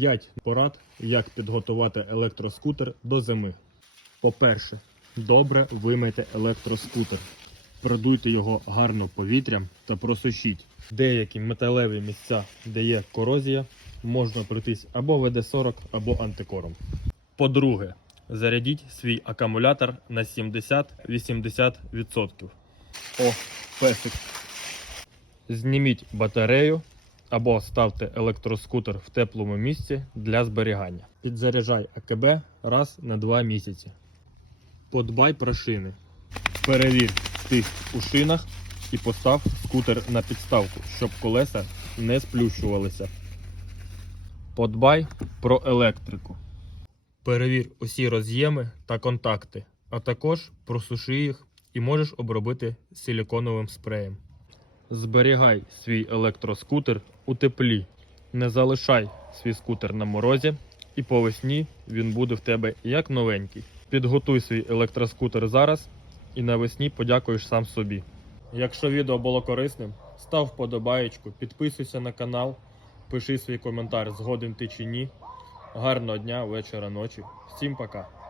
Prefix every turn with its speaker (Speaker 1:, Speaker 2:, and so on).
Speaker 1: 5 порад, як підготувати електроскутер до зими. По-перше, добре вимийте електроскутер. Продуйте його гарно повітрям та просушіть. Деякі металеві місця, де є корозія, можна пройтись або ВД-40, або антикором. По-друге, зарядіть свій акумулятор на 70-80%. О, песик. Зніміть батарею або ставте електроскутер в теплому місці для зберігання. Підзаряджай АКБ раз на 2 місяці. Подбай про шини. Перевір тиск у шинах і постав скутер на підставку, щоб колеса не сплющувалися. Подбай про електрику. Перевір усі роз'єми та контакти, а також просуши їх і можеш обробити силіконовим спреєм. Зберігай свій електроскутер у теплі. Не залишай свій скутер на морозі, і по весні він буде в тебе як новенький. Підготуй свій електроскутер зараз і навесні подякуєш сам собі. Якщо відео було корисним, став вподобаєчку, підписуйся на канал, пиши свій коментар, згоден ти чи ні. Гарного дня, вечора, ночі. Всім пока!